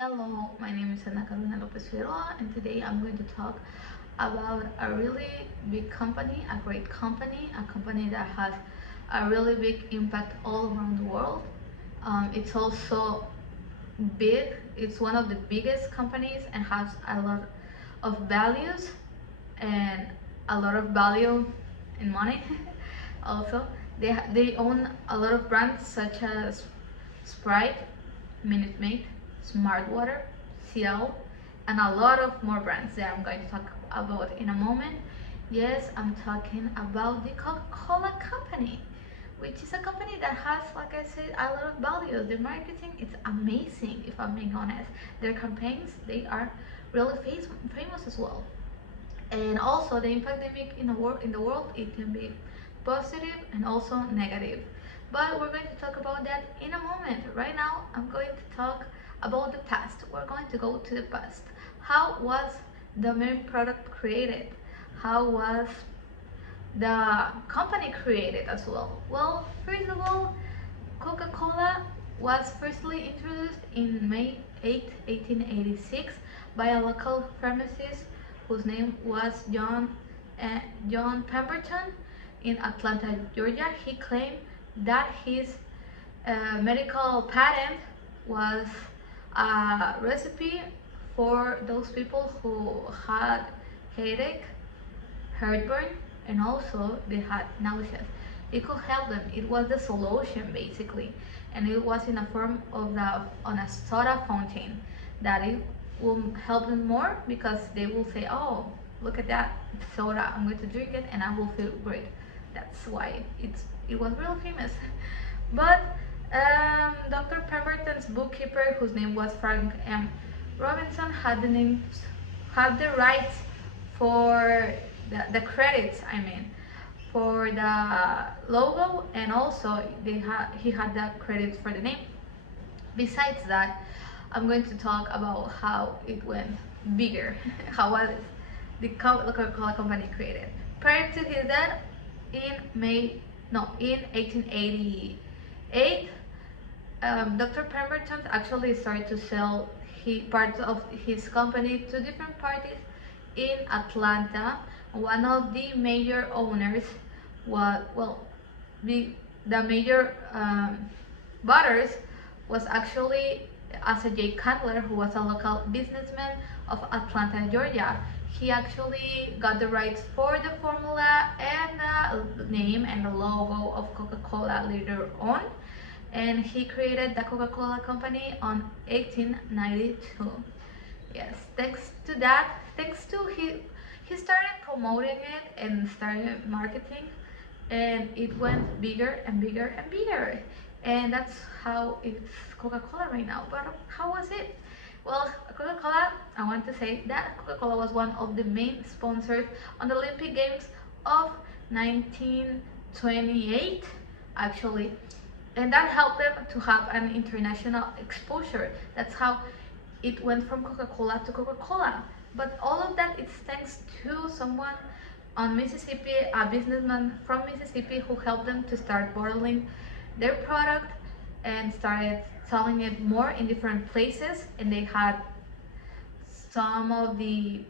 Hello, my name is Ana Carolina Lopez Figueroa, and today I'm going to talk about a really big company, a great company, a company that has a really big impact all around the world. It's also big, it's one of the biggest companies and has a lot of values and a lot of value in money. Also, they own a lot of brands such as Sprite, Minute Maid, Smart Water, Ciel, and a lot of more brands that I'm going to talk about in a moment. Yes, I'm talking about the Coca-Cola company, which is a company that has, like I said, a lot of values. Their marketing is amazing, if I'm being honest. Their campaigns, they are really famous as well. And also the impact they make in the world, it can be positive and also negative. But we're going to talk about that in a moment. Right now, I'm going to talk about the past. We're going to go to the past. How was the main product created? How was the company created as well? Well, first of all, Coca-Cola was firstly introduced in May 8, 1886 by a local pharmacist whose name was John Pemberton in Atlanta, Georgia. He claimed that his medical patent was a recipe for those people who had headache, heartburn, and also they had nausea. It could help them. It was the solution basically, and it was in a form of on a soda fountain that it will help them more because they will say, "Oh, look at that soda! I'm going to drink it and I will feel great." That's why it was real famous. But Dr. Pemberton's bookkeeper, whose name was Frank M. Robinson, had the rights for the credits. I mean, for the logo, and also he had the credits for the name. Besides that, I'm going to talk about how it went bigger. How was the Coca-Cola company created? Prior to his death, in 1888, Dr. Pemberton actually started to sell parts of his company to different parties in Atlanta. One of the major owners was, well, the major butters was actually Asa J. Candler, who was a local businessman of Atlanta, Georgia. He actually got the rights for the formula and the name and the logo of Coca-Cola later on, and he created the Coca-Cola company on 1892. Yes, thanks to he started promoting it and started marketing, and it went bigger and bigger and bigger, and that's how it's Coca-Cola right now. But how was it? Well, Coca-Cola, I want to say that Coca-Cola was one of the main sponsors on the Olympic Games of 1928, actually, and that helped them to have an international exposure. That's how it went from Coca-Cola to Coca-Cola. But all of that is thanks to someone on Mississippi, a businessman from Mississippi, who helped them to start bottling their product and started selling it more in different places. And they had some of the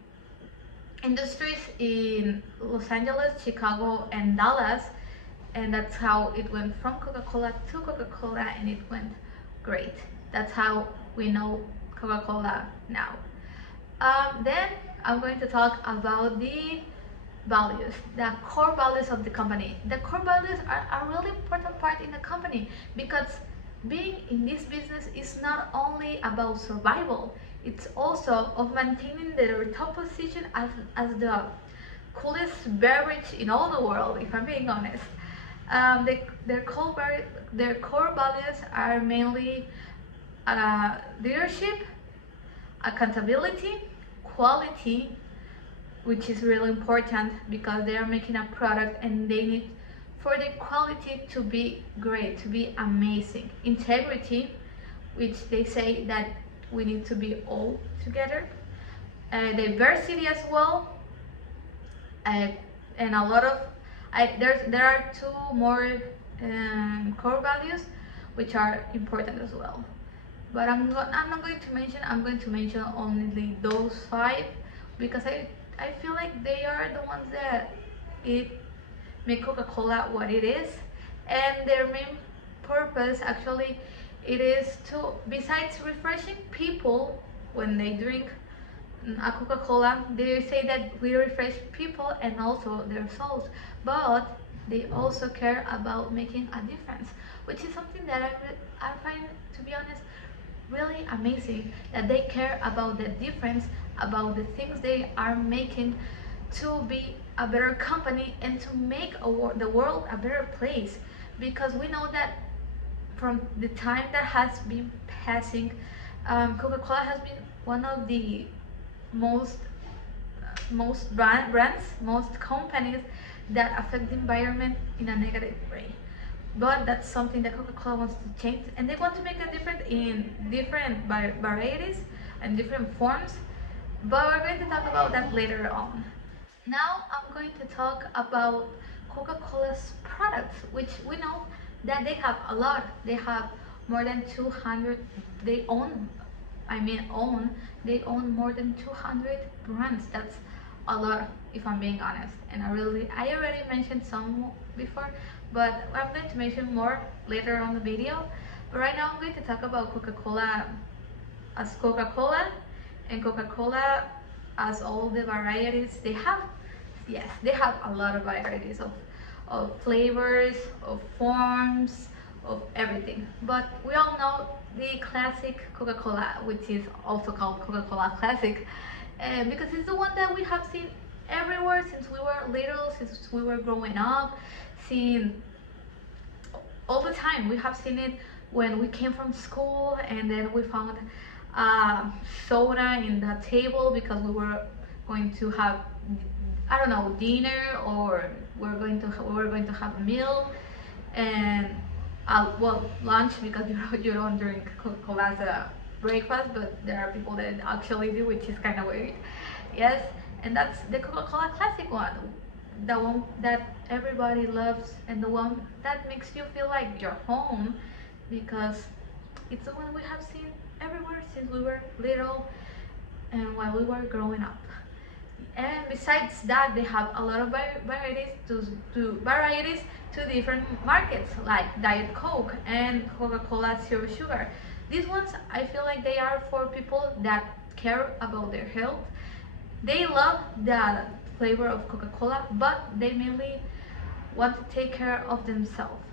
industries in Los Angeles, Chicago, and Dallas, and that's how it went from Coca-Cola to Coca-Cola, and it went great. That's how we know Coca-Cola now. Then I'm going to talk about the values, the core values of the company. The core values are a really important part in the company because being in this business is not only about survival, it's also of maintaining their top position as the coolest beverage in all the world, if I'm being honest. Their core values are mainly leadership, accountability, quality, which is really important because they are making a product and they need for the quality to be great, to be amazing. Integrity, which they say that we need to be all together. Diversity as well, and a lot of there are two more core values which are important as well. but I'm not going to mention. I'm going to mention only those five because I feel like they are the ones that it make Coca-Cola what it is, and their main purpose actually it is to, besides refreshing people when they drink a Coca-Cola, they say that we refresh people and also their souls, but they also care about making a difference, which is something that I find, to be honest, really amazing, that they care about the difference, about the things they are making to be a better company and to make the world a better place, because we know that from the time that has been passing, Coca-Cola has been one of the most brands, most companies that affect the environment in a negative way. But that's something that Coca-Cola wants to change, and they want to make a difference in different varieties and different forms. But we're going to talk about that later on. Now I'm going to talk about Coca-Cola's products, which we know that they have a lot. They have more than 200. They own, they own more than 200 brands. That's a lot, if I'm being honest. And I already mentioned some before, but I'm going to mention more later on the video. But right now I'm going to talk about Coca-Cola as Coca-Cola, and Coca-Cola as all the varieties they have. Yes, they have a lot of varieties of flavors, of forms, of everything. But we all know the classic Coca-Cola, which is also called Coca-Cola Classic, because it's the one that we have seen everywhere since we were little, since we were growing up, seen all the time. We have seen it when we came from school, and then we found soda in the table because we were going to have, I don't know, dinner, or we were going to have a meal, and well, lunch, because you don't drink Coca-Cola as a breakfast, but there are people that actually do, which is kind of weird. Yes, and that's the Coca-Cola Classic one, the one that everybody loves, and the one that makes you feel like you're home, because it's the one we have seen everywhere since we were little and while we were growing up. And besides that, they have a lot of varieties to different markets, like Diet Coke and Coca-Cola Zero Sugar. These ones, I feel like they are for people that care about their health. They love the flavor of Coca-Cola, but they mainly want to take care of themselves.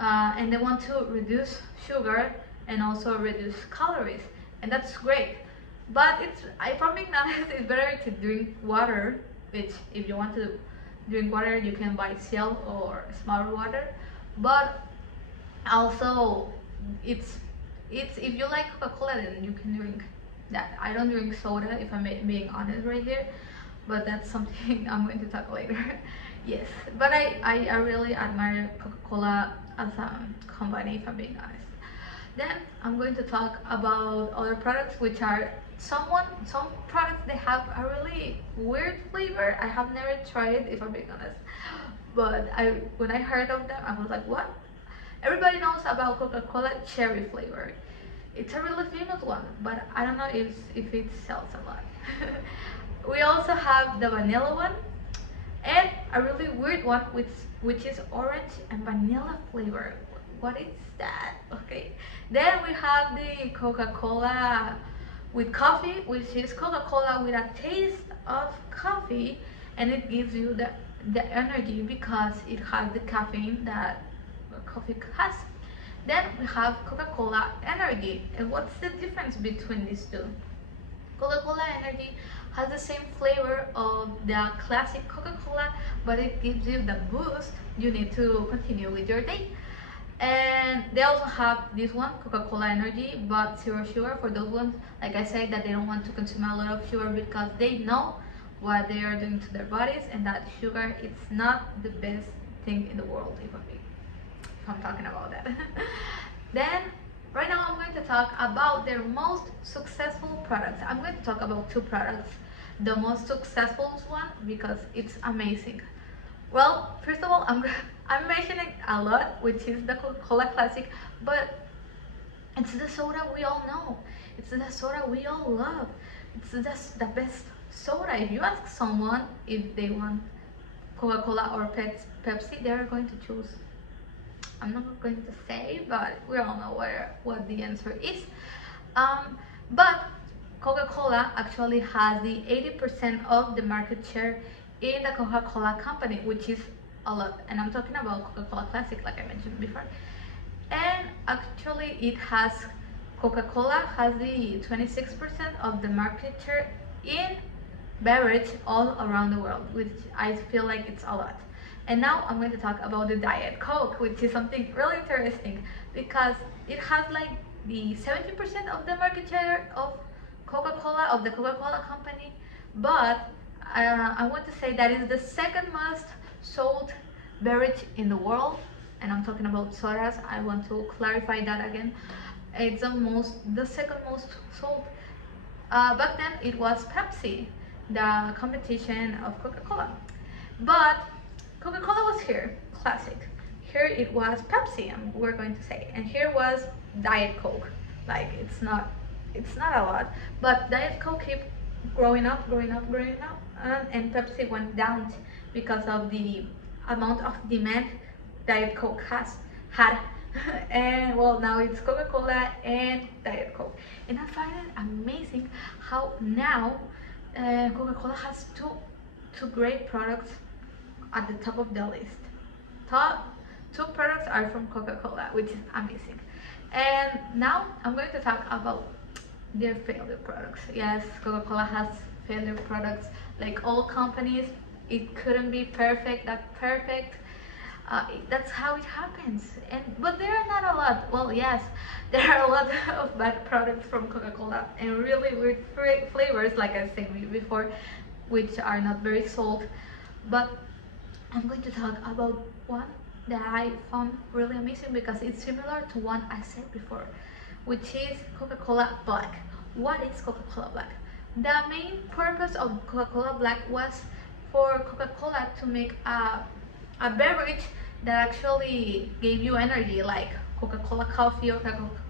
And they want to reduce sugar and also reduce calories, and that's great. But if I'm being honest, it's better to drink water, which if you want to drink water, you can buy Ciel or Smart Water. But also, it's if you like Coca-Cola, then you can drink that. I don't drink soda, if I'm being honest right here, but that's something I'm going to talk later. Yes, but I really admire Coca-Cola as a company, if I'm being honest. Then I'm going to talk about other products, which are some products they have a really weird flavor. I have never tried it, if I'm being honest, but when I heard of them, I was like, what? Everybody knows about Coca-Cola cherry flavor. It's a really famous one, but I don't know if it sells a lot. We also have the vanilla one, and a really weird one which is orange and vanilla flavor. What is that? Okay. Then we have the Coca-Cola with coffee, which is Coca-Cola with a taste of coffee, and it gives you the energy because it has the caffeine that coffee has. Then we have Coca-Cola Energy, and what's the difference between these two? Coca-Cola Energy has the same flavor of the classic Coca-Cola, but it gives you the boost you need to continue with your day. And they also have this one, Coca-Cola Energy, but zero sugar, for those ones, like I said, that they don't want to consume a lot of sugar because they know what they are doing to their bodies, and that sugar, it's not the best thing in the world, if I'm talking about that. Then, right now I'm going to talk about their most successful products. I'm going to talk about two products. The most successful one, because it's amazing. Well, first of all, I'm mentioning a lot, which is the Coca-Cola Classic, but It's the soda we all know. It's the soda we all love. It's the best soda. If you ask someone if they want Coca-Cola or Pepsi, they're going to choose. I'm not going to say, but we all know what the answer is. But Coca-Cola actually has the 80% of the market share in the Coca-Cola company, which is a lot. And I'm talking about Coca-Cola Classic, like I mentioned before. And actually, Coca-Cola has the 26% of the market share in beverage all around the world, which I feel like it's a lot. And now I'm going to talk about the Diet Coke, which is something really interesting because it has like the 70% of the market share of Coca-Cola, of the Coca-Cola company, but I want to say that is the second most sold beverage in the world, and I'm talking about sodas. I want to clarify that again. It's the second most sold. Back then it was Pepsi, the competition of Coca-Cola. But Coca-Cola was here, classic. Here it was Pepsi, we're going to say, and here was Diet Coke. Like it's not a lot, but Diet Coke kept growing up, and Pepsi went down because of the amount of demand Diet Coke had. And well, now it's Coca-Cola and Diet Coke, and I find it amazing how now Coca-Cola has two great products at the top of the list. Top two products are from Coca-Cola, which is amazing. And now I'm going to talk about their failure products. Yes, Coca-Cola has failure products like all companies. It couldn't be perfect, that perfect. That's how it happens. But there are not a lot. Well, yes, there are a lot of bad products from Coca-Cola and really weird flavors, like I said before, which are not very sold. But I'm going to talk about one that I found really amazing because it's similar to one I said before, which is Coca-Cola Black. What is Coca-Cola Black? The main purpose of Coca-Cola Black was for Coca-Cola to make a beverage that actually gave you energy, like Coca-Cola Coffee or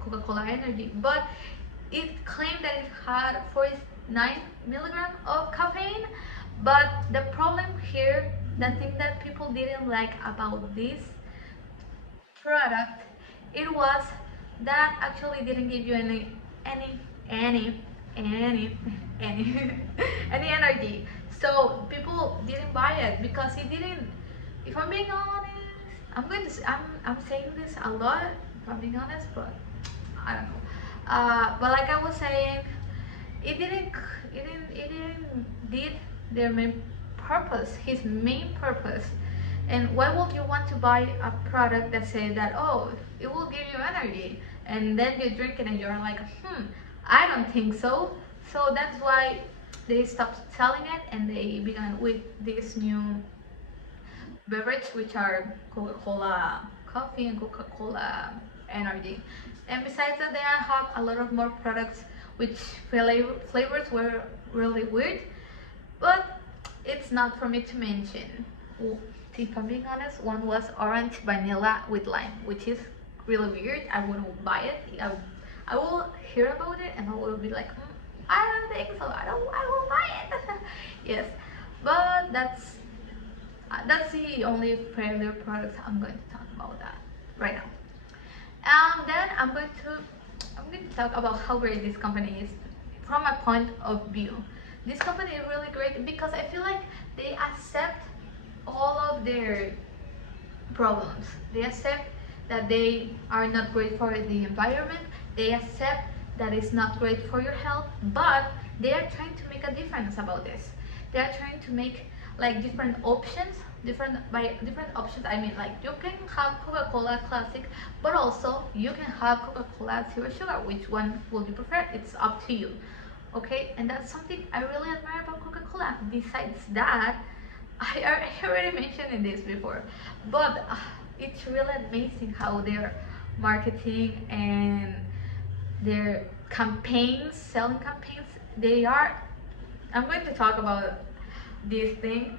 Coca-Cola Energy. But it claimed that it had 49 milligrams of caffeine. But the problem here, the thing that people didn't like about this product, it was that actually didn't give you any any any any any energy. So people didn't buy it because it didn't. If I'm being honest, I'm saying this a lot. If I'm being honest, but I don't know. But like I was saying, it didn't did their main purpose, his main purpose. And why would you want to buy a product that says that, oh, it will give you energy, and then you drink it and you're like, I don't think so. So that's why they stopped selling it and they began with this new beverage, which are Coca-Cola Coffee and Coca-Cola Energy. And besides that, they have a lot of more products which flavors were really weird, but it's not for me to mention. If I'm being honest, one was orange vanilla with lime, which is really weird. I wouldn't buy it. I will hear about it and I will be like, I don't think so. I won't buy it. Yes, but that's the only failure products I'm going to talk about that right now. Then I'm going to talk about how great this company is from my point of view. This company is really great because I feel like they accept all of their problems. They accept that they are not great for the environment. They accept that it's not great for your health, but they are trying to make a difference about this. They are trying to make like different options. By different options, I mean like you can have Coca-Cola Classic, but also you can have Coca-Cola Zero Sugar. Which one would you prefer? It's up to you. Okay, and that's something I really admire about Coca-Cola. Besides that, I already mentioned this before, but it's really amazing how their marketing and their campaigns, selling campaigns, they are. I'm going to talk about this thing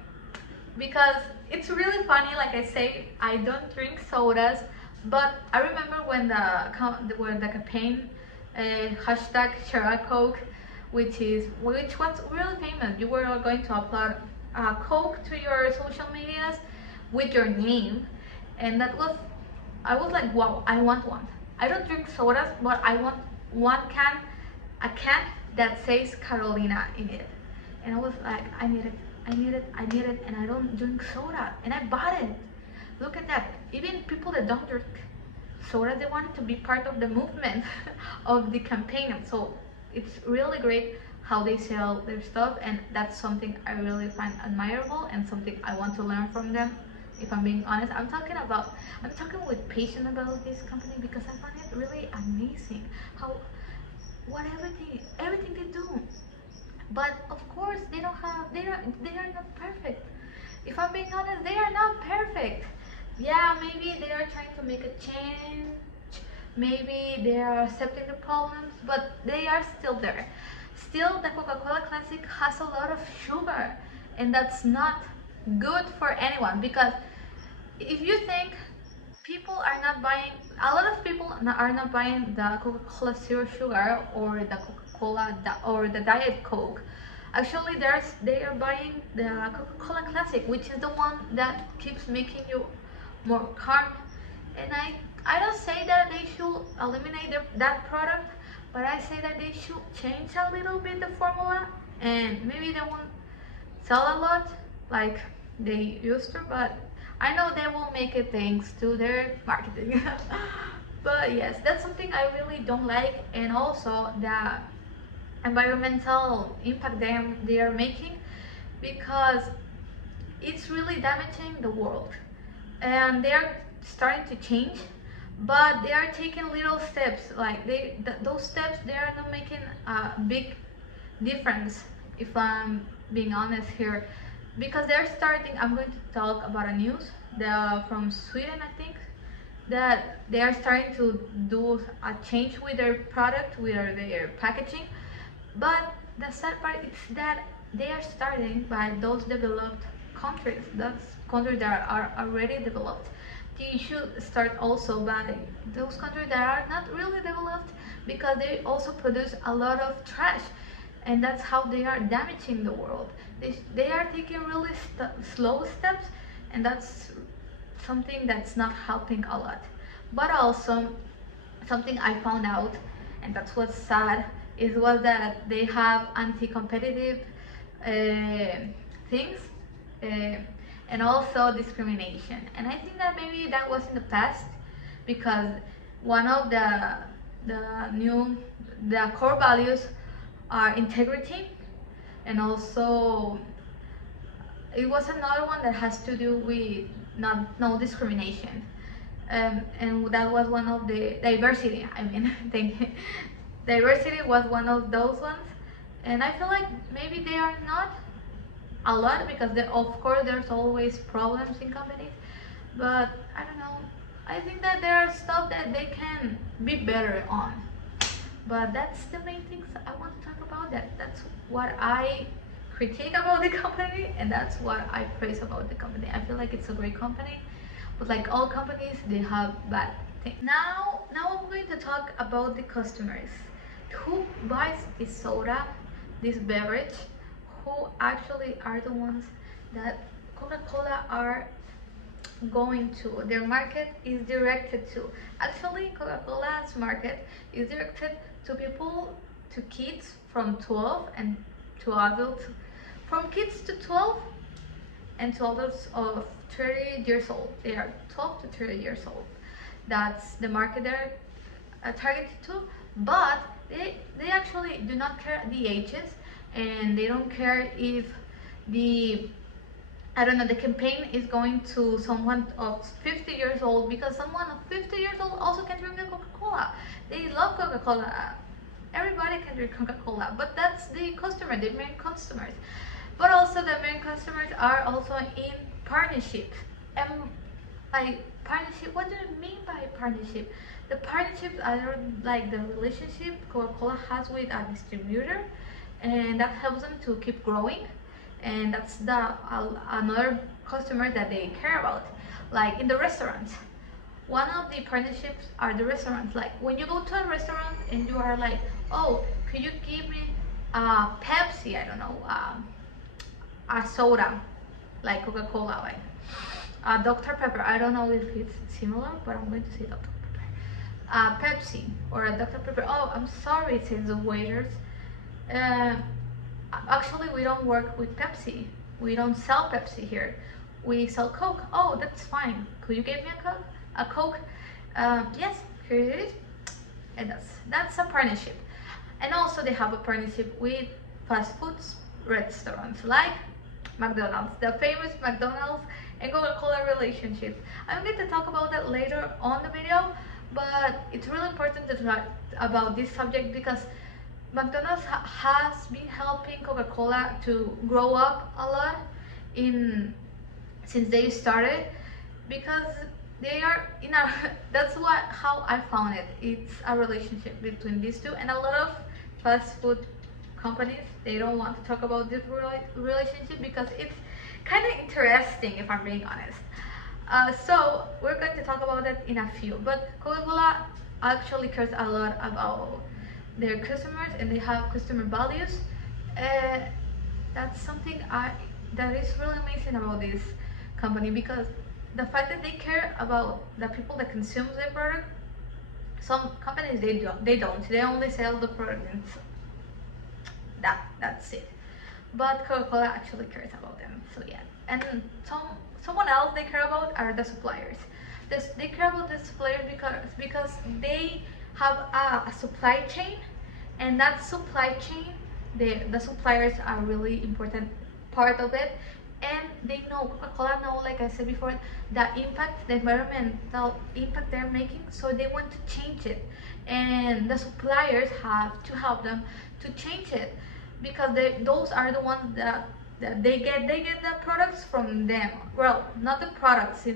because it's really funny. Like I say, I don't drink sodas, But I remember when the campaign hashtag share a Coke, which was really famous. You were going to upload Coke to your social medias with your name, and that was, I was like, wow, I want one. I don't drink sodas, but I want one can, a can that says Carolina in it. And I was like, I need it, I need it, I need it, and I don't drink soda, and I bought it. Look at that. Even people that don't drink soda, they wanted to be part of the movement of the campaign. And so it's really great how they sell their stuff, and that's something I really find admirable and something I want to learn from them. If I'm being honest, I'm talking with passion about this company because I find it really amazing how what everything they do. But of course, they are not perfect. If I'm being honest, they are not perfect. Yeah, maybe they are trying to make a change. Maybe they are accepting the problems, but they are still there. Still, the Coca-Cola Classic has a lot of sugar, and that's not good for anyone because if you think people are not buying, a lot of people are not buying the Coca-Cola Zero Sugar or the Coca-Cola or the Diet Coke. Actually, they are buying the Coca-Cola Classic, which is the one that keeps making you more calm. And I don't say that they should eliminate that product, but I say that they should change a little bit the formula, and maybe they won't sell a lot like they used to, but I know they will make it thanks to their marketing. But yes, that's something I really don't like, and also the environmental impact they are making because it's really damaging the world, and they are starting to change, but they are taking little steps. Like those steps, they are not making a big difference, if I'm being honest here, because they're starting. I'm going to talk about a news from Sweden, I think, that they are starting to do a change with their product, with their packaging. But the sad part is that they are starting by those developed countries, those countries that are already developed. They should start also by those countries that are not really developed because they also produce a lot of trash, and that's how they are damaging the world. They are taking really slow steps, and that's something that's not helping a lot. But also, something I found out, and that's what's sad, was that they have anti-competitive things, uh, and also discrimination. And I think that maybe that was in the past because one of the core values are integrity, and also it was another one that has to do with no discrimination, and that was one of the diversity. I mean, thank you. Diversity was one of those ones, and I feel like maybe they are not a lot because of course there's always problems in companies, but I don't know. I think that there are stuff that they can be better on. But that's the main things I want to talk about. That's what I critique about the company, and that's what I praise about the company. I feel like it's a great company, but like all companies, they have bad things. Now I'm going to talk about the customers. Who buys this soda, this beverage? Who actually are the ones that Coca-Cola are going to? Their market is directed to. Actually, Coca-Cola's market is directed to people, to kids from 12 and to adults from kids to 12 and to adults of 30 years old. They are 12 to 30 years old. That's the market they're targeted to, but they actually do not care the ages, and they don't care if the, I don't know, the campaign is going to someone of 50 years old, because someone of 50 years old also can drink a Coca-Cola. They love Coca-Cola. Everybody can drink Coca-Cola, but that's the customer, the main customers. But also the main customers are also in partnerships. And by partnership, what do I mean by partnership? The partnerships are like the relationship Coca-Cola has with a distributor, and that helps them to keep growing. And that's the another customer that they care about, like in the restaurants. One of the partnerships are the restaurants. Like when you go to a restaurant and you are like, oh, could you give me Pepsi? I don't know, a soda, like Coca-Cola, like Dr. Pepper. I don't know if it's similar, but I'm going to say Dr. Pepper. Pepsi or a Dr. Pepper. Oh, I'm sorry, says the waiters. Uh, Actually, we don't work with Pepsi. We don't sell Pepsi here. We sell Coke. Oh, that's fine. Could you give me a Coke? A Coke? Yes, here it is. And that's a partnership. And also they have a partnership with fast foods restaurants like McDonald's, the famous McDonald's and Coca-Cola relationship. I'm going to talk about that later on the video, but it's really important to talk about this subject because McDonald's has been helping Coca-Cola to grow up a lot since they started, because they are in a that's how I found it. It's a relationship between these two, and a lot of fast food companies, they don't want to talk about this relationship because it's kind of interesting, if I'm being honest. So we're going to talk about that in a few, but Coca-Cola actually cares a lot about their customers and they have customer values. That's something that is really amazing about this company, because the fact that they care about the people that consume their product. Some companies, they only sell the product and that's it. But Coca-Cola actually cares about them, so yeah. And someone else they care about are the suppliers. They care about the suppliers because they have a supply chain, and that supply chain, the suppliers are really important part of it, and they know, Coca-Cola know, like I said before, the environmental impact they're making, so they want to change it, and the suppliers have to help them to change it, because those are the ones that they get the products from them. Well, not the products,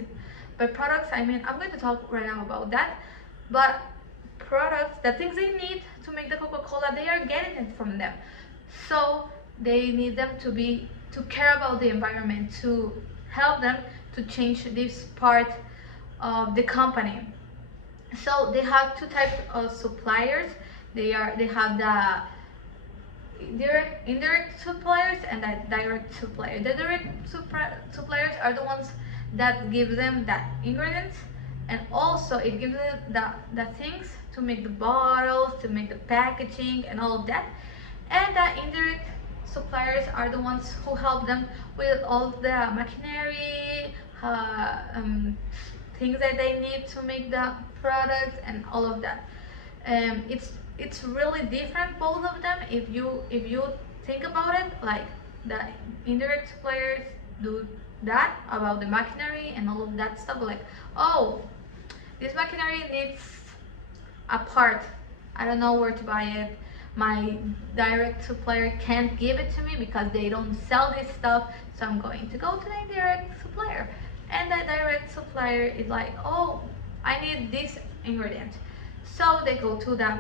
but products, I mean, I'm going to talk right now about that, but products, the things they need to make the Coca-Cola, they are getting it from them. So they need them to care about the environment, to help them to change this part of the company. So they have two types of suppliers. They have the indirect suppliers and the direct suppliers. The direct suppliers are the ones that give them the ingredients, and also it gives them the things to make the bottles, to make the packaging and all of that. And the indirect suppliers are the ones who help them with all the machinery, things that they need to make the products and all of that. It's really different, both of them. If you think about it, like the indirect suppliers do that about the machinery and all of that stuff, like, oh, this machinery needs a part, I don't know where to buy it, my direct supplier can't give it to me because they don't sell this stuff, so I'm going to go to the indirect supplier, and the direct supplier is like, oh, I need this ingredient, so they go to the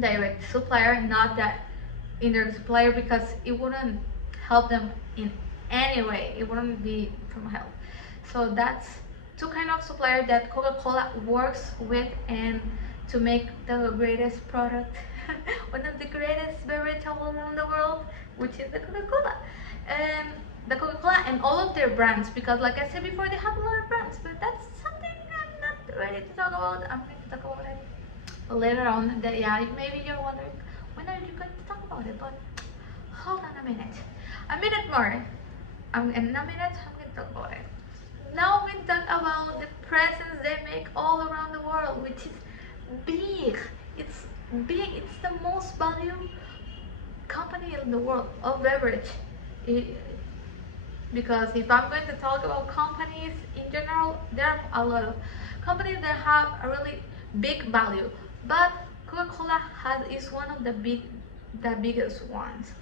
direct supplier, not the indirect supplier, because it wouldn't help them in any way, it wouldn't be from help. So that's two kind of suppliers that Coca-Cola works with, and to make the greatest product one of the greatest beverage all around the world, which is the Coca-Cola. And the Coca-Cola and all of their brands, because like I said before, they have a lot of brands, but that's something I'm not ready to talk about. I'm going to talk about it later on. Yeah, maybe you're wondering, when are you going to talk about it? But hold on a minute more. In a minute, I'm going to talk about it. Now I'm going to talk about the presents they make all around the world, which is big. It's big. It's the most valued company in the world of beverage. Because if I'm going to talk about companies in general, there are a lot of companies that have a really big value, but Coca-Cola is one of the biggest ones.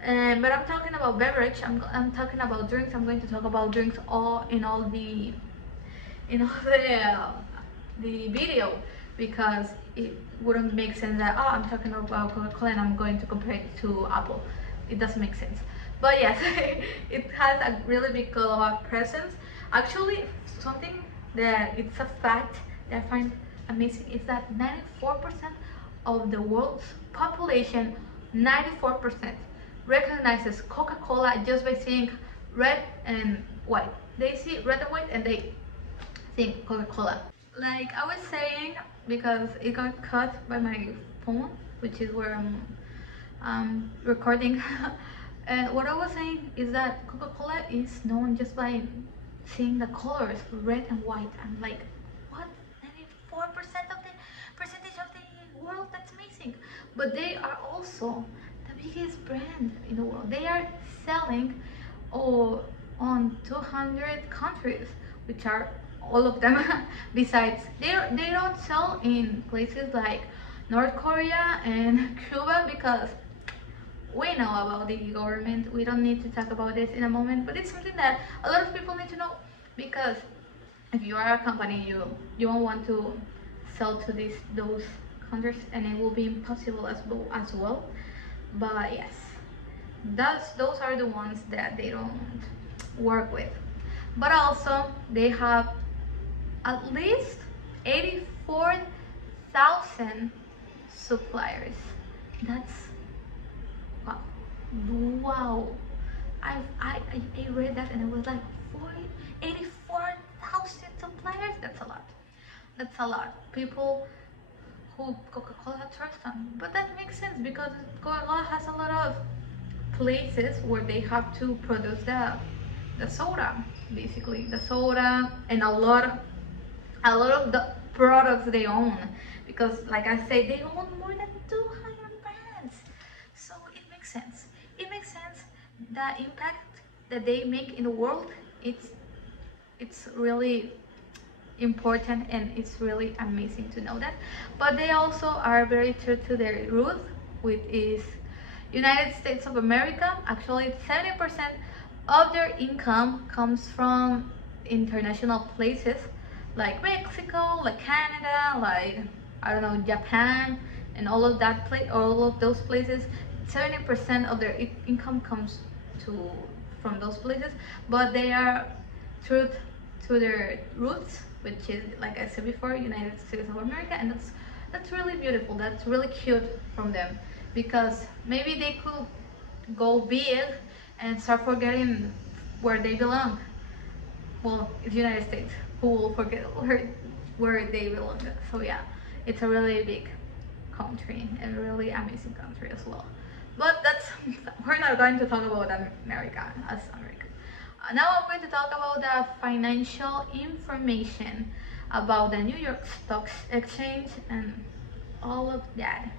But I'm talking about beverage. I'm talking about drinks. I'm going to talk about drinks in all the video, because it wouldn't make sense that, oh, I'm talking about Coca-Cola and I'm going to compare it to Apple. It doesn't make sense. But yes, it has a really big global presence. Actually, something that it's a fact that I find amazing is that 94% of the world's population, 94% recognizes Coca-Cola just by seeing red and white. They see red and white and they think Coca-Cola. Like I was saying, because it got cut by my phone, which is where I'm recording. And what I was saying is that Coca-Cola is known just by seeing the colors red and white. I'm like, what? 94% of the percentage of the world? That's amazing. But they are also the biggest brand in the world. They are selling on 200 countries, which are all of them. Besides, they don't sell in places like North Korea and Cuba because we know about the government. We don't need to talk about this in a moment, but it's something that a lot of people need to know, because if you are a company, you won't want to sell to those countries, and it will be impossible as well. But yes, those are the ones that they don't work with. But also they have at least 84,000 suppliers. That's wow. Wow. I read that and I was like, 84,000 suppliers? That's a lot. That's a lot. People who Coca-Cola trusts on. But that makes sense because Coca-Cola has a lot of places where they have to produce the soda, basically the soda, and a lot of the products they own, because like I say, they own more than 200 brands. So it makes sense. It makes sense. The impact that they make in the world, it's really important, and it's really amazing to know that. But they also are very true to their roots, which is United States of America. Actually, 70% of their income comes from international places like Mexico, like Canada, like I don't know, Japan, and all of those places. 70% of their income comes to from those places, but they are true to their roots, which is, like I said before, United States of America, and that's really beautiful. That's really cute from them, because maybe they could go big and start forgetting where they belong. Well, it's United States. Who will forget where they belong? So yeah, it's a really big country and a really amazing country as well. But we're not going to talk about America as America. Now I'm going to talk about the financial information about the New York Stock Exchange and all of that.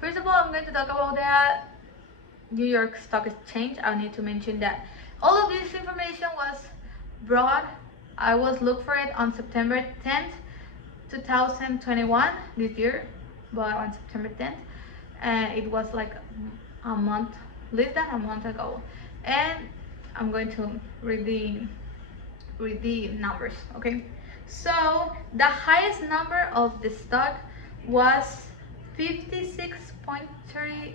First of all, I'm going to talk about the New York Stock Exchange. I need to mention that all of this information was brought. I was looked for it on September 10th, 2021, this year, but on September 10th, and it was like a month, less than a month ago. And I'm going to read the numbers, okay? So the highest number of the stock was $56.13,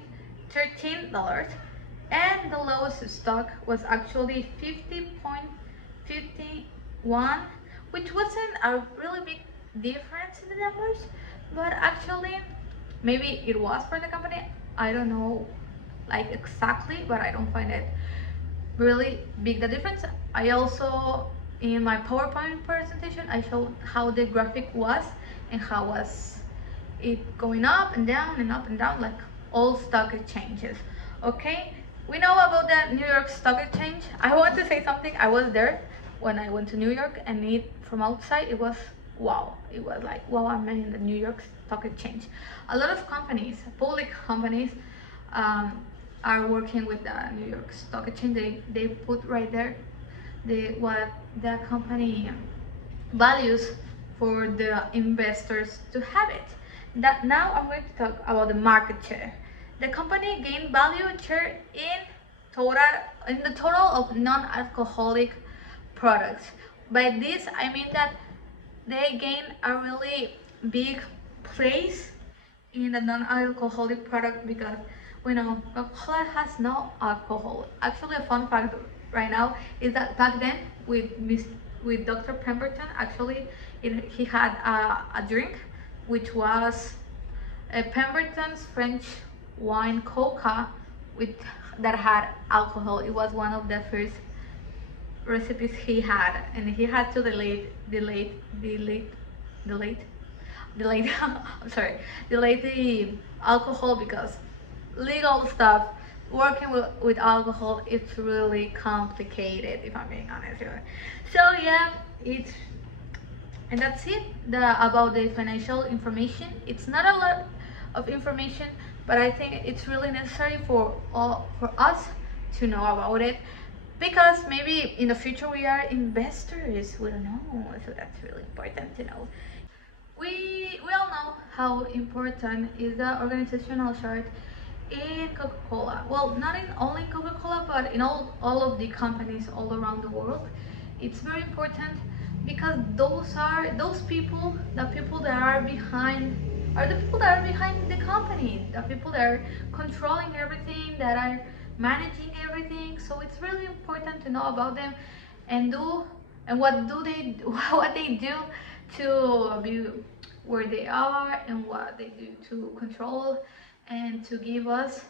and the lowest stock was actually 50.51, which wasn't a really big difference in the numbers, but actually maybe it was for the company. I don't know like exactly, but I don't find it really big the difference. I also, in my PowerPoint presentation, I showed how the graphic was and how was it going up and down and up and down, like all stock exchanges. Okay, we know about the New York Stock Exchange. I want to say something. I was there when I went to New York, and from outside it was wow. It was like, wow, I'm in the New York Stock Exchange. A lot of companies, public companies, are working with the New York Stock Exchange. They put right there what the company values for the investors to have it. That now I'm going to talk about the market share. The company gained value share in the total of non-alcoholic products. By this I mean that they gain a really big place in the non-alcoholic product, because we know Coca-Cola has no alcohol. Actually, a fun fact right now is that back then, with with Dr. Pemberton. Actually, he had a drink which was Pemberton's French wine Coca with that had alcohol. It was one of the first recipes he had, and he had to delete I'm sorry, delete the alcohol because legal stuff working with alcohol, it's really complicated, if I'm being honest here. So yeah, it's and that's it about the financial information. It's not a lot of information, but I think it's really necessary for us to know about it, because maybe in the future we are investors, we don't know, so that's really important to know. We all know how important is the organizational chart in Coca-Cola. Well, not in only Coca-Cola, but in all of the companies all around the world. It's very important because those people, the people that are behind, are the people that are behind the company, the people that are controlling everything, that are managing everything. So it's really important to know about them and what they do to be where they are, and what they do to control and to give us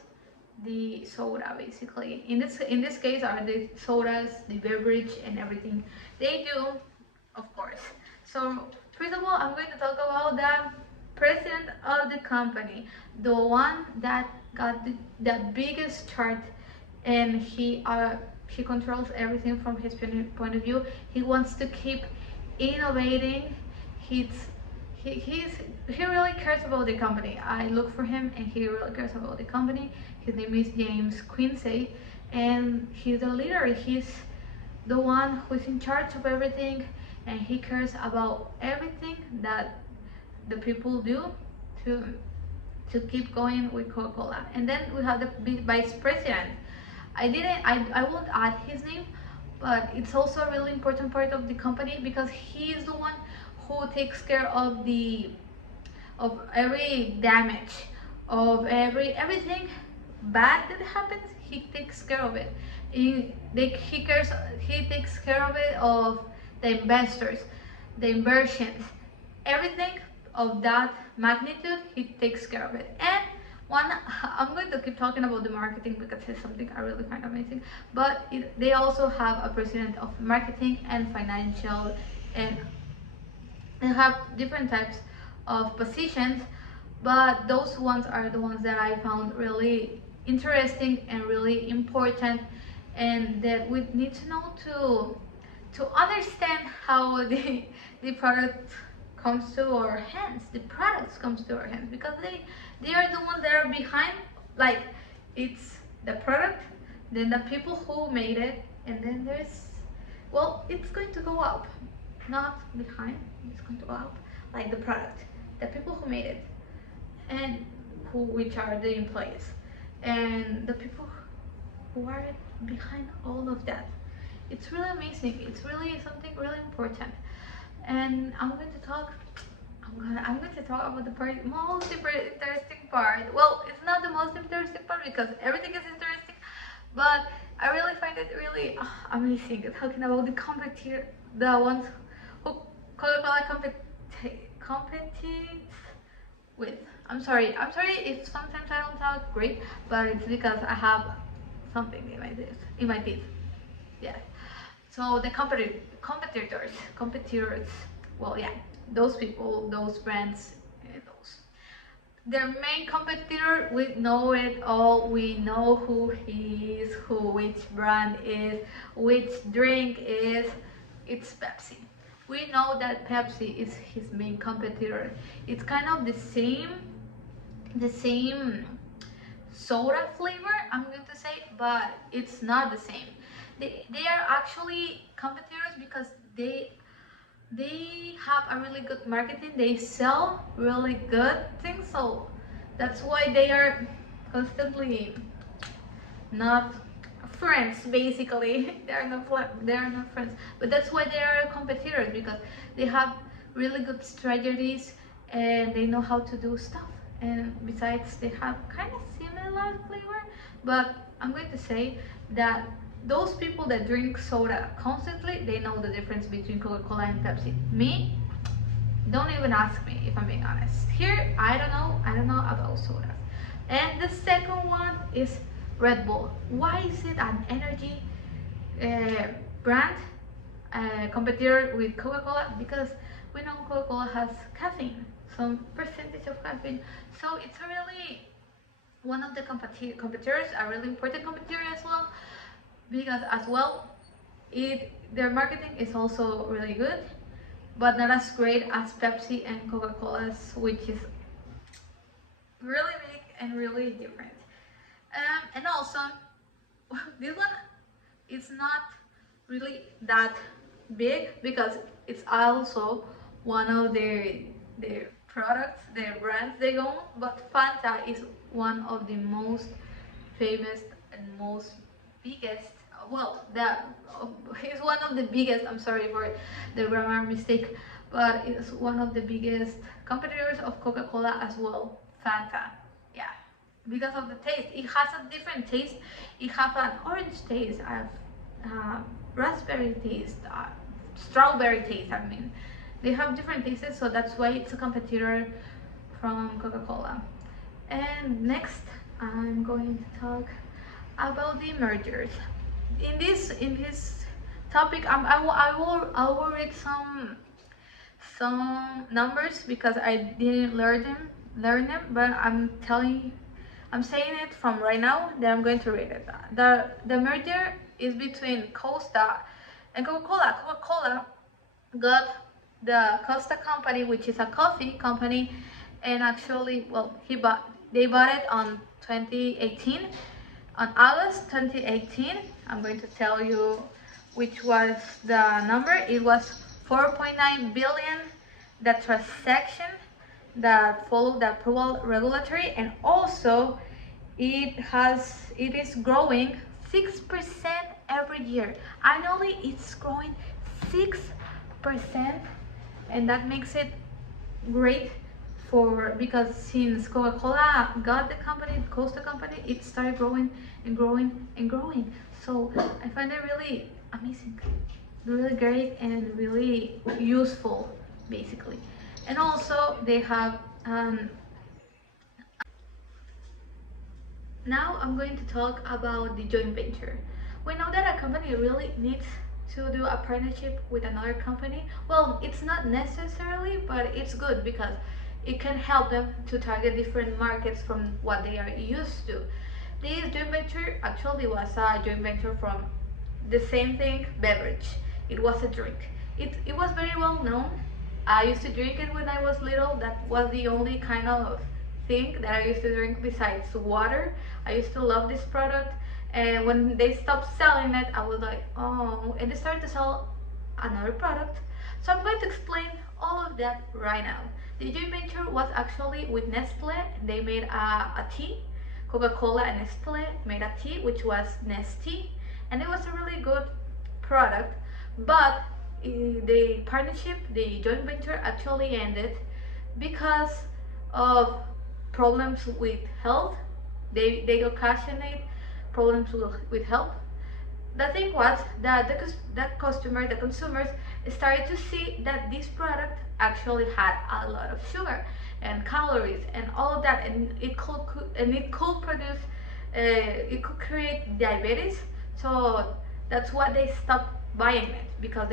the soda. Basically, in this case are the sodas, the beverage, and everything they do, of course. So first of all, I'm going to talk about the president of the company, the one that got the biggest chart, and he controls everything from his point of view. He wants to keep innovating. He's he really cares about the company. I look for him, and he really cares about the company. His name is James Quincy, and he's the leader. He's the one who's in charge of everything, and he cares about everything that the people do to keep going with Coca-Cola. And then we have the vice president. I won't add his name, but it's also a really important part of the company, because he is the one who takes care of every damage, of everything bad that happens. He takes care of it. He takes care of it, of the investors, the inversions, everything of that magnitude. He takes care of it. And I'm going to keep talking about the marketing because it's something I really find amazing. But they also have a president of marketing and financial, and they have different types of positions, but those ones are the ones that I found really interesting and really important, and that we need to know to understand how the product comes to our hands. The products comes to our hands because they are the ones that are behind. Like, it's the product, then the people who made it, and then it's going to go up, not behind. It's going to go up, like the product, the people who made it, and which are the employees, and the people who are behind all of that. It's really amazing. It's really something really important. And I'm going to talk about the most interesting part. Well, it's not the most interesting part because everything is interesting, but I really find it really amazing talking about the competitor, the ones who Coca-Cola competes with. I'm sorry if sometimes I don't talk great, but it's because I have something in my teeth. Yeah. So the competitors. Well, yeah, those people, those brands, their main competitor. We know it all. We know who he is, which brand is, which drink is. It's Pepsi. We know that Pepsi is his main competitor. It's kind of the same soda flavor, I'm going to say, but it's not the same. They are actually competitors because they have a really good marketing. They sell really good things, so that's why they are constantly not friends. Basically, they are not friends, but that's why they are competitors, because they have really good strategies and they know how to do stuff. And besides, they have kind of similar flavor, but I'm going to say that those people that drink soda constantly, they know the difference between Coca-Cola and Pepsi. Me, don't even ask me if I'm being honest. Here, I don't know about sodas. And the second one is Red Bull. Why is it an energy brand competitor with Coca-Cola? Because we know Coca-Cola has caffeine, some percentage of caffeine. So it's a really one of the competitors, a really important competitor as well, because as well, their marketing is also really good, but not as great as Pepsi and Coca-Cola's, which is really big and really different. And also, this one is not really that big because it's also one of their products, their brands they own. But Fanta is one of the most famous and most biggest. Well, that is one of the biggest. I'm sorry for the grammar mistake, but it's one of the biggest competitors of Coca-Cola as well. Fanta, yeah, because of the taste. It has a different taste. It has an orange taste, raspberry taste, strawberry taste. I mean, they have different tastes, so that's why it's a competitor from Coca-Cola. And next, I'm going to talk about the mergers. In this topic, I will read some numbers because I didn't learn them, but I'm saying it from right now that I'm going to read it. The merger is between Costa and Coca-Cola. Coca-Cola got the Costa company, which is a coffee company, and actually, well, they bought it on 2018. On August 2018, I'm going to tell you which was the number. It was 4.9 billion. The transaction that followed the approval regulatory, and also it is growing 6% every year. Annually, it's growing 6%, and that makes it great because since Coca-Cola got the company, Costa company, it started growing and growing and growing. So I find it really amazing, really great, and really useful, basically. And also they have now I'm going to talk about the joint venture. We know that a company really needs to do a partnership with another company. Well, it's not necessarily, but it's good because it can help them to target different markets from what they are used to. This joint venture actually was a joint venture from the same thing, beverage. It was a drink. It was very well known. I used to drink it when I was little. That was the only kind of thing that I used to drink besides water. I used to love this product, and when they stopped selling it, I was like, oh, and they started to sell another product. So I'm going to explain all of that right now. The joint venture was actually with Nestle. They made a tea. Coca-Cola and Nestle made a tea, which was Nestea, and it was a really good product. But the partnership, the joint venture, actually ended because of problems with health. They occasionate problems with health. The thing was that the consumers started to see that this product actually had a lot of sugar and calories and all of that, and it could produce it could create diabetes. So that's why they stopped buying it, because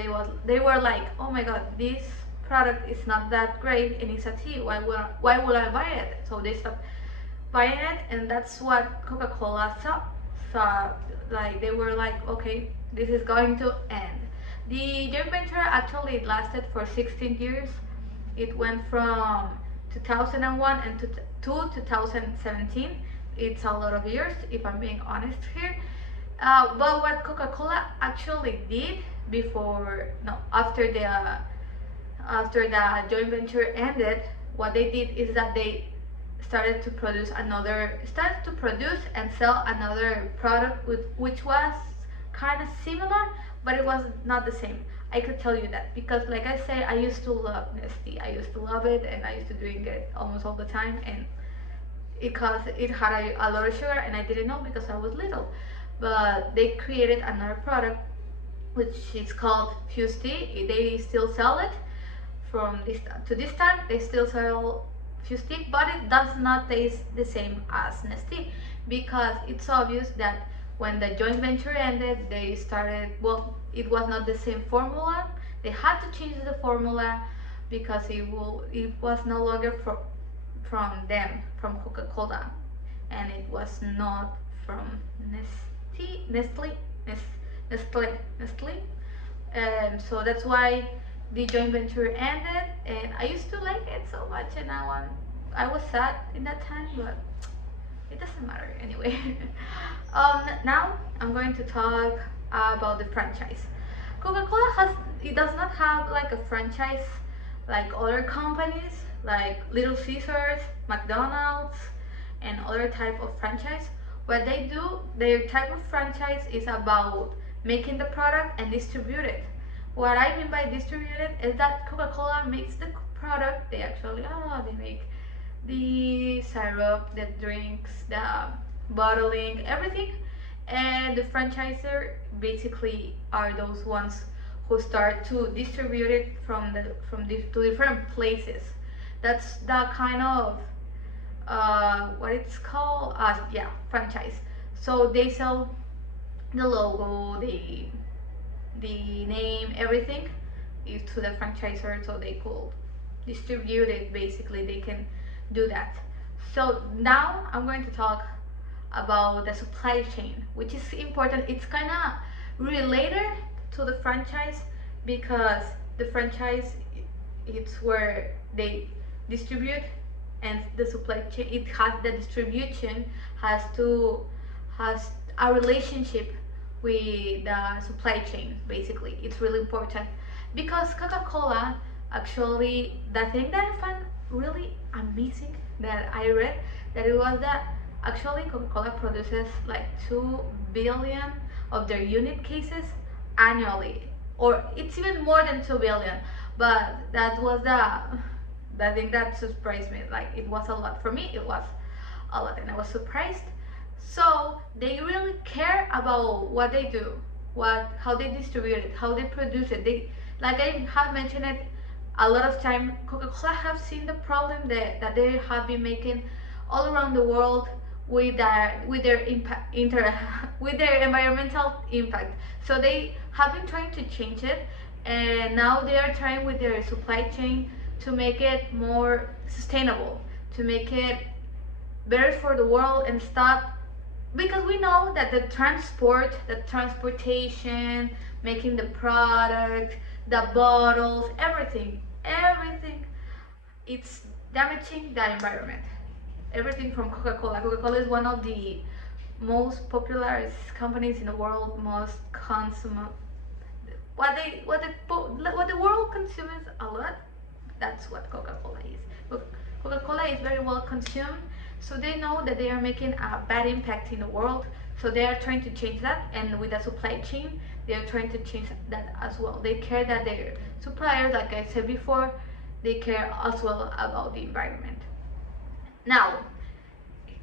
they were like, oh my god, this product is not that great and it's a tea. Why would I buy it? So they stopped buying it, and that's what Coca-Cola saw. So like they were like, okay, this is going to end. The joint venture actually lasted for 16 years. It went from 2001 and to 2017. It's a lot of years, if I'm being honest here. But what Coca-Cola actually did after the joint venture ended, what they did is that they started to produce and sell another product which was kind of similar, but it was not the same. I could tell you that because, like I said, I used to love Nestea. I used to love it, and I used to drink it almost all the time, and it had a lot of sugar, and I didn't know because I was little. but they created another product which is called Fuse Tea. They still sell it from this to this time. They still sell Fuse Tea, but it does not taste the same as Nestea, because it's obvious that when the joint venture ended, they started, well, it was not the same formula. They had to change the formula because it was no longer from them, from Coca-Cola, and it was not from Nestle. So that's why the joint venture ended, and I used to like it so much, and now I was sad in that time, but it doesn't matter anyway. Now I'm going to talk about the franchise. Coca-Cola does not have like a franchise like other companies like Little Caesars, McDonald's, and other type of franchise. What they do, their type of franchise is about making the product and distribute it. What I mean by distribute it is that Coca-Cola makes the product. They actually they make the syrup, the drinks, the bottling, everything, and the franchisor basically are those ones who start to distribute it to different places. That's the kind of what it's called, yeah, franchise. So they sell the logo, the name, everything is to the franchisor, so they could distribute it. Basically, they can do that. So now I'm going to talk about the supply chain, which is important. It's kind of related to the franchise, because the franchise, it's where they distribute, and the supply chain, it has the distribution has a relationship with the supply chain. Basically, it's really important, because Coca-Cola, actually, the thing that I found really amazing that I read, that it was that actually Coca-Cola produces like 2 billion of their unit cases annually, or it's even more than 2 billion. But that was the thing that surprised me. Like, it was a lot for me. It was a lot, and I was surprised. So they really care about what they do, how they distribute it, how they produce it. They, like I have mentioned it a lot of time, Coca-Cola have seen the problem that they have been making all around the world with their impact, with their environmental impact. So they have been trying to change it, and now they are trying with their supply chain to make it more sustainable, to make it better for the world, and stop, because we know that the transportation, making the product, the bottles, everything, it's damaging the environment. Everything from Coca-Cola. Coca-Cola is one of the most popular companies in the world, most consume. What the world consumes a lot. That's what Coca-Cola is. Coca-Cola is very well consumed, so they know that they are making a bad impact in the world. So they are trying to change that, and with the supply chain, they are trying to change that as well. They care that their suppliers, like I said before, they care as well about the environment. Now,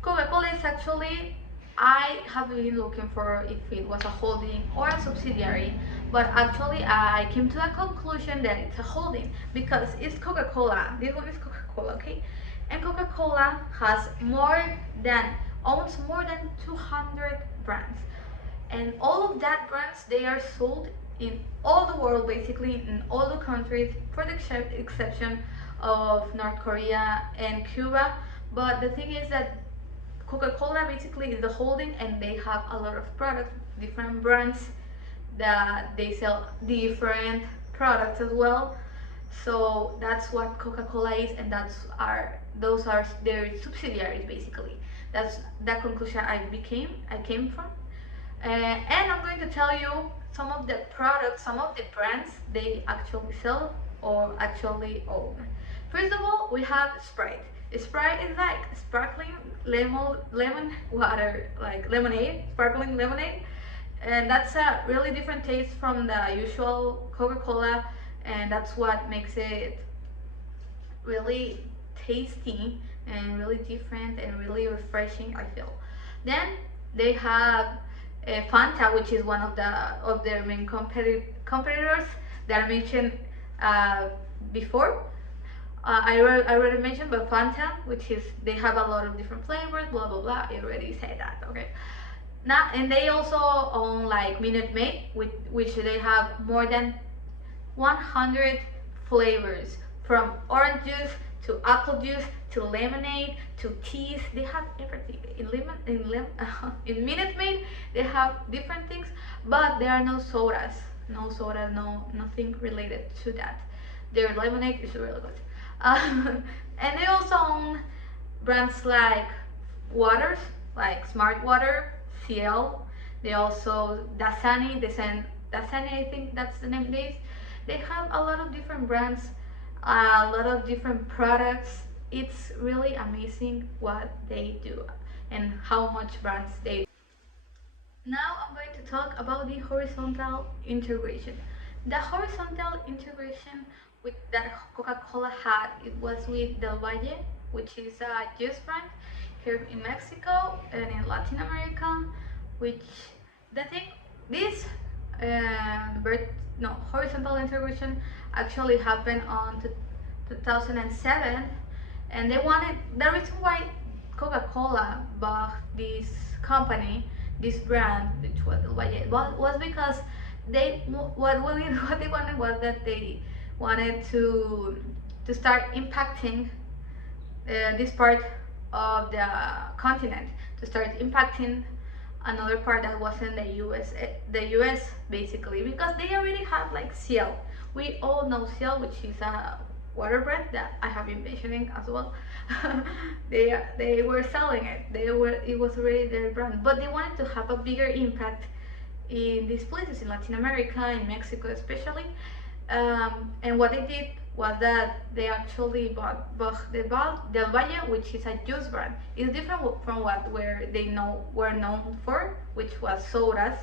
Coca-Cola is actually, I have been looking for if it was a holding or a subsidiary, but actually I came to the conclusion that it's a holding, because it's Coca-Cola. This one is Coca-Cola, okay? And Coca-Cola owns more than 200 brands. And all of that brands, they are sold in all the world, basically in all the countries, for the exception of North Korea and Cuba. But the thing is that Coca-Cola basically is the holding, and they have a lot of products, different brands, that they sell different products as well. So that's what Coca-Cola is, and those are their subsidiaries basically. That's the conclusion I came from. And I'm going to tell you some of the products, some of the brands they actually sell or actually own. First of all, we have Sprite. Sprite is like sparkling lemon water, like lemonade, sparkling lemonade, and that's a really different taste from the usual Coca-Cola, and that's what makes it really tasty and really different and really refreshing, I feel. Then they have Fanta, which is one of their main competitors that I mentioned uh, before. I already mentioned, but Fanta, which is they have a lot of different flavors, blah blah blah. I already said that. Okay. Now, and they also own like Minute Maid, which they have more than 100 flavors, from orange juice to apple juice to lemonade to teas. They have everything in Minute Maid. They have different things, but there are no sodas, no nothing related to that. Their lemonade is really good. And they also own brands like waters, like Smart Water, CL. They also Dasani, I think that's the name. They have a lot of different brands, a lot of different products. It's really amazing what they do and how much brands they do. Now I'm going to talk about the horizontal integration. The horizontal integration with that Coca-Cola had, it was with Del Valle, which is a juice brand here in Mexico and in Latin America. Which the thing, this horizontal integration actually happened on 2007, and they wanted, the reason why Coca-Cola bought this company, this brand, which was Del Valle, was because what they wanted was that they wanted to start impacting this part of the continent, to start impacting another part that wasn't the US basically, because they already had like CL. We all know CL, which is a water brand that I have been mentioning as well. They were selling it. It was already their brand, but they wanted to have a bigger impact in these places in Latin America, in Mexico especially. And what they did was that they actually bought Del Valle, which is a juice brand. It's different from what were known for, which was sodas.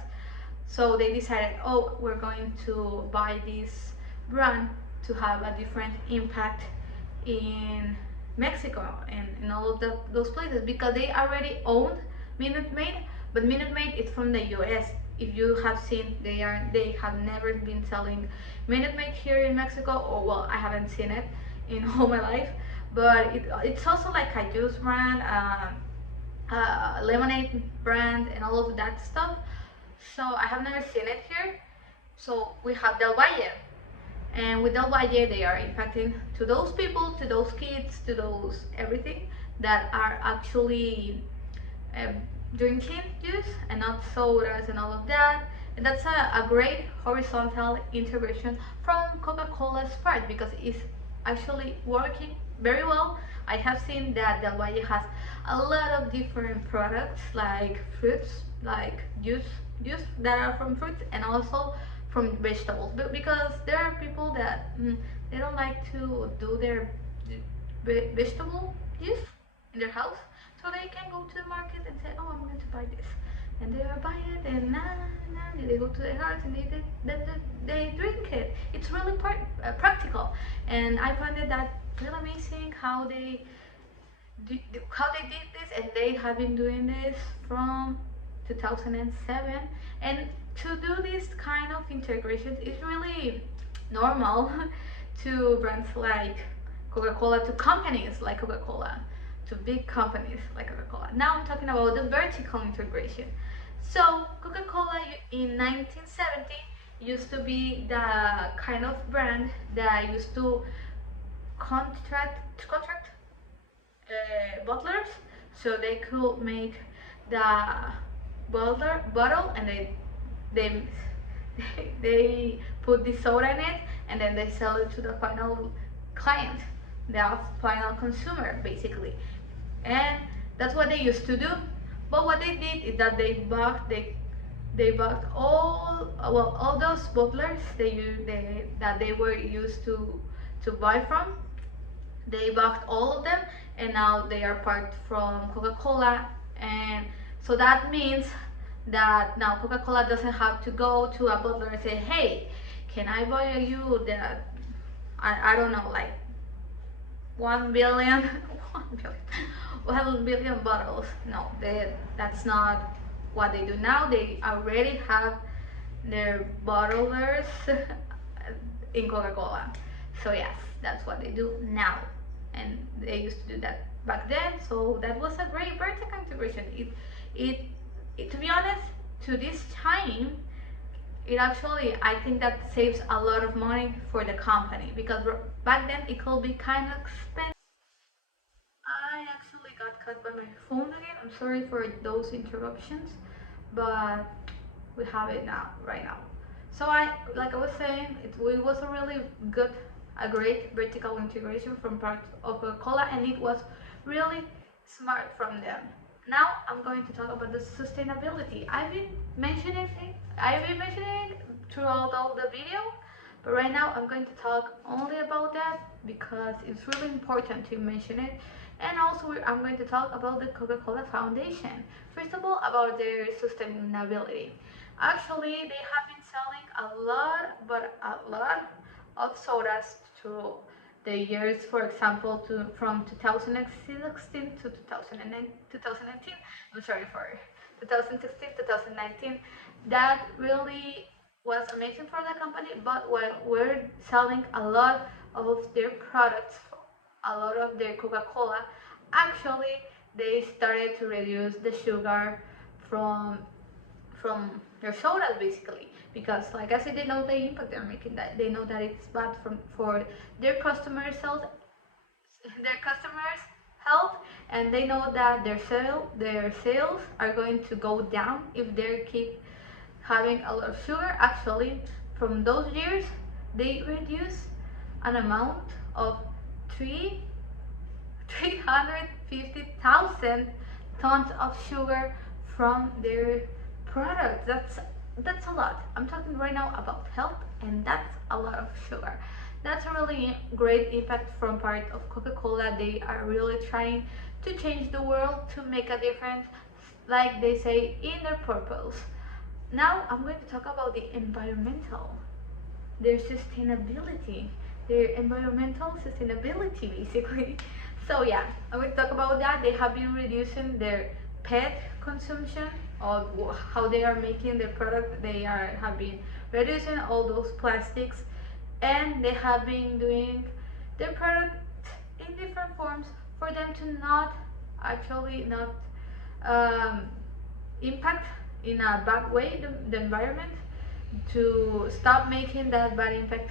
So they decided, oh, we're going to buy this brand to have a different impact in Mexico and in all of those places, because they already owned Minute Maid, but Minute Maid is from the US. If you have seen, they have never been selling Minute Maid here in Mexico, or well, I haven't seen it in all my life. But it's also like a juice brand, lemonade brand, and all of that stuff. So I have never seen it here. So we have Del Valle, and with Del Valle, they are impacting to those people, to those kids, to those everything that are actually drinking juice and not sodas and all of that. And that's a great horizontal integration from Coca-Cola's part, because it's actually working very well. I have seen that Del Valle has a lot of different products, like fruits, like juice that are from fruits, and also from vegetables, because there are people that they don't like to do their vegetable juice in their house, so they can go to the market and say, oh, I'm going to buy this, and they buy it, and they go to their house and they drink it. It's really practical, and I find that really amazing how they did this, and they have been doing this from 2007. And to do this kind of integrations is really normal to brands like Coca-Cola, to companies like Coca-Cola, to big companies like Coca-Cola. Now I'm talking about the vertical integration. So Coca-Cola in 1970 used to be the kind of brand that used to contract bottlers, so they could make the bottle, and they they put the soda in it, and then they sell it to the final client, the final consumer basically. And that's what they used to do. But what they did is that they bought all those bottlers that they were used to buy from. They bought all of them, and now they are part from Coca-Cola. And so that means that now Coca-Cola doesn't have to go to a bottler and say, hey, can I buy you that, I don't know, like 1 billion 1 billion bottles. No, that's not what they do now, they already have their bottlers in Coca-Cola. So yes, that's what they do now, and they used to do that back then. So that was a great vertical integration. It, to be honest, to this time, it actually, I think that saves a lot of money for the company, because back then it could be kind of expensive. I actually got cut by my phone again. I'm sorry for those interruptions, but we have it now, right now. So like I was saying, it was a really good, a great vertical integration from part of Coca-Cola, and it was really smart from them. Now I'm going to talk about the sustainability. I've been mentioning it throughout all the video, but right now I'm going to talk only about that because it's really important to mention it. And also I'm going to talk about the Coca-Cola Foundation. First of all, about their sustainability. Actually, they have been selling a lot of sodas through the years, for example, from 2016 to 2019. I'm sorry, for 2016 2019. That really was amazing for the company. But while we're selling a lot of their products, a lot of their Coca-Cola, actually they started to reduce the sugar from their sodas, basically, because like I said, they know the impact they're making, that they know that it's bad for their customers' health, and they know that their sales are going to go down if they keep having a lot of sugar. Actually, from those years, they reduce an amount of 350,000 tons of sugar from their products. That's a lot. I'm talking right now about health, and that's a lot of sugar. That's a really great impact from part of Coca-Cola. They are really trying to change the world, to make a difference, like they say in their purpose. Now I'm going to talk about the their sustainability, their environmental sustainability, basically. So yeah, I'm going to talk about that. They have been reducing their PET consumption, of how they are making their product. Have been reducing all those plastics, and they have been doing their product in different forms for them to not um, impact in a bad way the environment, to stop making that bad impact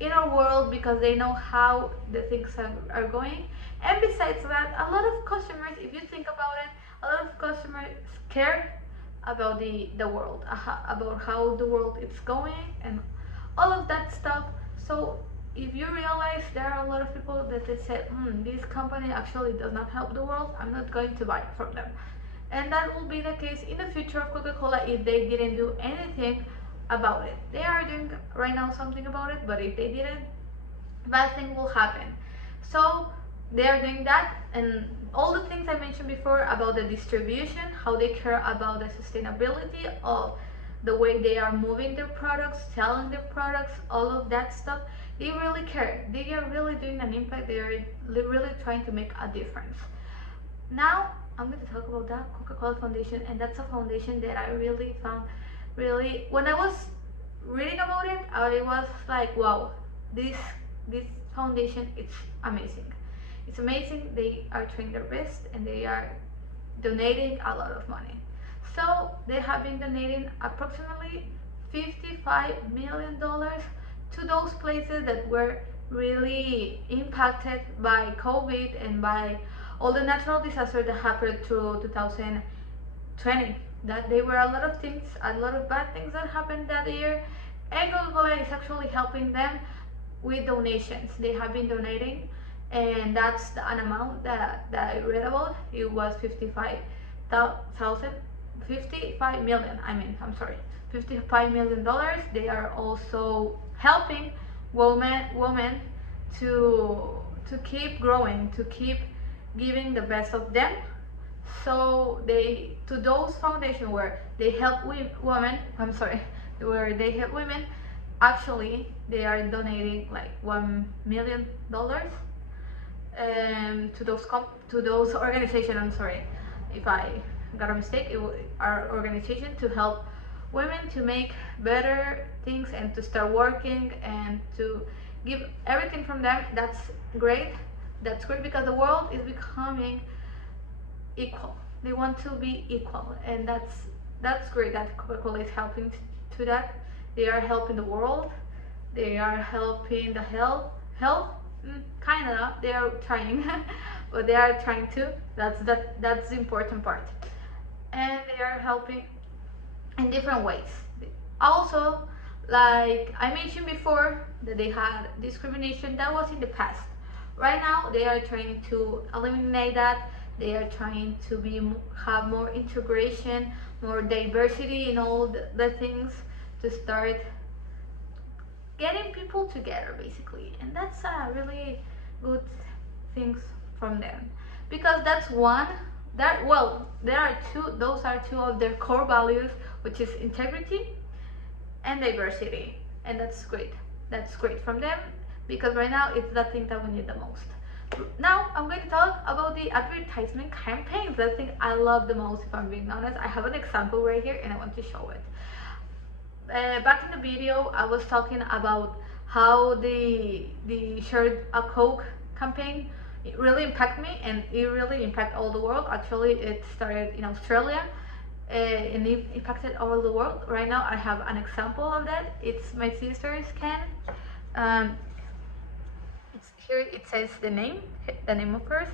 in our world, because they know how the things are going. And besides that, a lot of customers, if you think about it, a lot of customers care about the world, about how the world is going and all of that stuff. So if you realize there are a lot of people that they said, this company actually does not help the world, I'm not going to buy from them. And that will be the case in the future of Coca-Cola if they didn't do anything about it. They are doing right now something about it, but if they didn't, bad thing will happen. So they are doing that, and all the things I mentioned before about the distribution, how they care about the sustainability of the way they are moving their products, selling their products, all of that stuff, they really care. They are really doing an impact. They are really trying to make a difference. Now I'm going to talk about that Coca-Cola Foundation, and that's a foundation that I really found when I was reading about it, I was like, wow, this foundation, it's amazing. It's amazing. They are trying their best, and they are donating a lot of money. So they have been donating approximately $55 million to those places that were really impacted by COVID and by all the natural disasters that happened through 2020. That there were a lot of things, a lot of bad things that happened that year, and Coca-Cola is actually helping them with donations. They have been donating, and that's an amount that I read about. It was 55 million. I'm sorry, $55 million. They are also helping women to keep growing, to keep giving the best of them. So to those foundations where they help women, where they help women, actually they are donating like $1 million to those organizations. I'm sorry if I got a mistake. Our organization to help women to make better things and to start working and to give everything from them. That's great. That's great because the world is becoming equal. They want to be equal, and that's great that Coca-Cola is helping to that. They are helping the world. They are helping the health. Kinda. They are trying, but they are trying to. That's the important part, and they are helping in different ways. Also, like I mentioned before, that they had discrimination that was in the past. Right now, they are trying to eliminate that. They are trying to have more integration, more diversity in all the things to start getting people together, basically. And that's really good things from them, because that's one that, well, there are two, those are two of their core values, which is integrity and diversity. And that's great from them, because right now it's the thing that we need the most. Now I'm going to talk about the advertisement campaigns, the thing I love the most, if I'm being honest. I have an example right here and I want to show it. Back in the video, I was talking about how the Share a Coke campaign, it really impacted me, and it really impacted all the world. Actually, it started in Australia, and it impacted all the world. Right now, I have an example of that. It's my sister's can. It's here. It says the name of hers,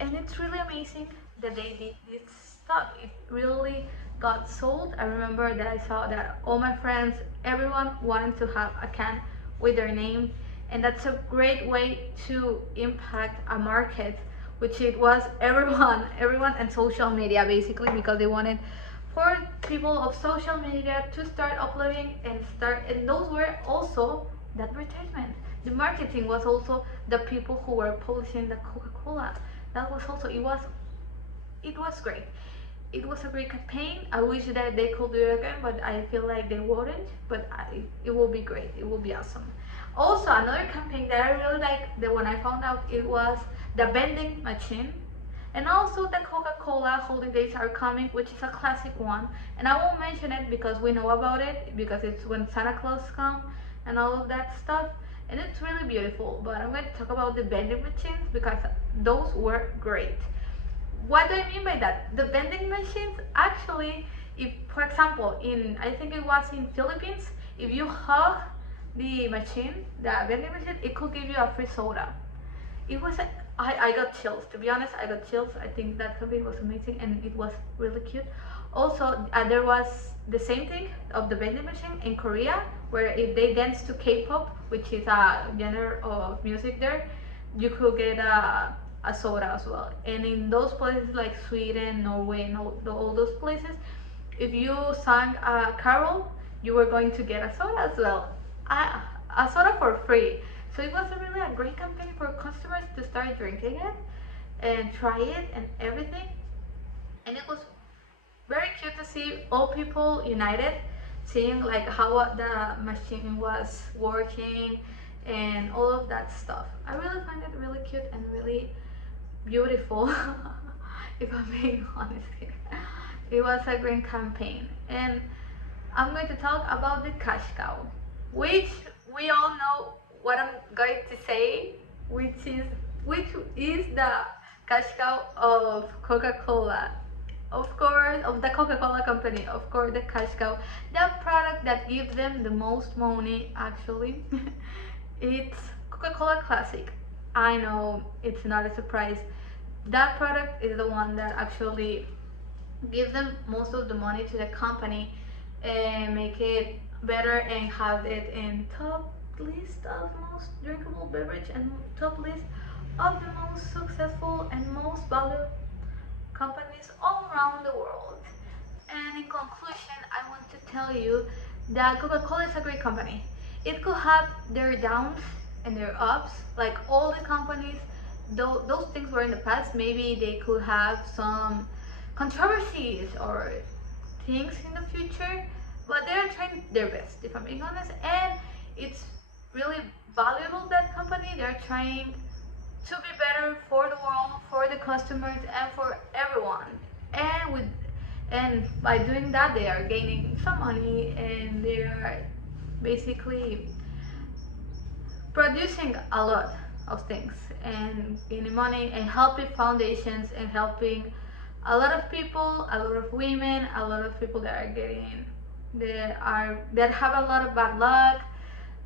and it's really amazing that they did this stuff. It really got sold. I remember that I saw that all my friends, everyone wanted to have a can with their name, and that's a great way to impact a market, which it was everyone and social media, basically, because they wanted for people of social media to start uploading and those were also the advertisement. The marketing was also the people who were publishing the Coca-Cola. That was also, it was great. It was a great campaign. I wish that they could do it again, but I feel like they wouldn't. But it will be great. It will be awesome. Also, another campaign that I really like, that when I found out, it was the vending machine. And also the Coca-Cola holidays are coming, which is a classic one. And I won't mention it because we know about it, because it's when Santa Claus comes and all of that stuff. And it's really beautiful. But I'm going to talk about the vending machines because those were great. What do I mean by that? The vending machines, actually, if, for example, I think it was in Philippines, if you hug the machine, the vending machine, it could give you a free soda. It was, I got chills, to be honest, I got chills. I think that campaign was amazing and it was really cute. Also, there was the same thing of the vending machine in Korea, where if they dance to K-pop, which is a genre of music there, you could get a soda as well. And in those places like Sweden, Norway, and all those places, if you sang a carol, you were going to get a soda as well, a soda for free. So it was really a great campaign for customers to start drinking it and try it and everything. And it was very cute to see all people united, seeing like how the machine was working and all of that stuff. I really find it really cute and really beautiful, if I'm being honest here. It was a great campaign. And I'm going to talk about the cash cow, which we all know what I'm going to say, which is the cash cow of Coca-Cola. Of course, of the Coca-Cola company, of course, the cash cow, the product that gives them the most money, actually. It's Coca-Cola Classic. I know it's not a surprise. That product is the one that actually gives them most of the money to the company and make it better and have it in top list of most drinkable beverage and top list of the most successful and most valuable companies all around the world. And in conclusion, I want to tell you that Coca-Cola is a great company. It could have their downs and their ups, like all the companies. Those things were in the past. Maybe they could have some controversies or things in the future, but they're trying their best, if I'm being honest. And it's really valuable, that company. They're trying to be better for the world, for the customers, and for everyone. and with and by doing that they are gaining some money, and they are basically producing a lot of things and gaining money and helping foundations and helping a lot of people, a lot of women, a lot of people that are getting that have a lot of bad luck,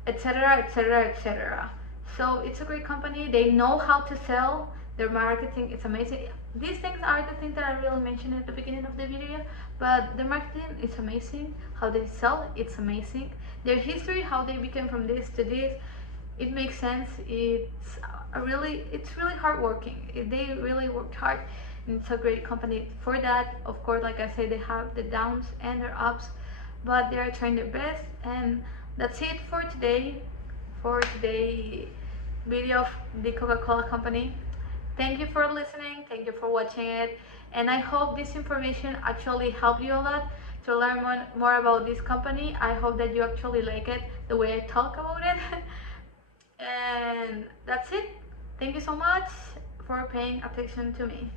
etc., etc., etc. So it's a great company. They know how to sell. Their marketing is amazing. These things are the things that I really mentioned at the beginning of the video, but the marketing is amazing. How they sell, it's amazing. Their history, how they became from this to this, it makes sense. It's really hardworking. They really worked hard, and it's a great company for that. Of course, like I said, they have the downs and their ups, but they are trying their best. And that's it for today. For today video of the Coca-Cola company. Thank you for listening. Thank you for watching it. And I hope this information actually helped you a lot to learn more about this company. I hope that you actually like it, the way I talk about it. And that's it. Thank you so much for paying attention to me.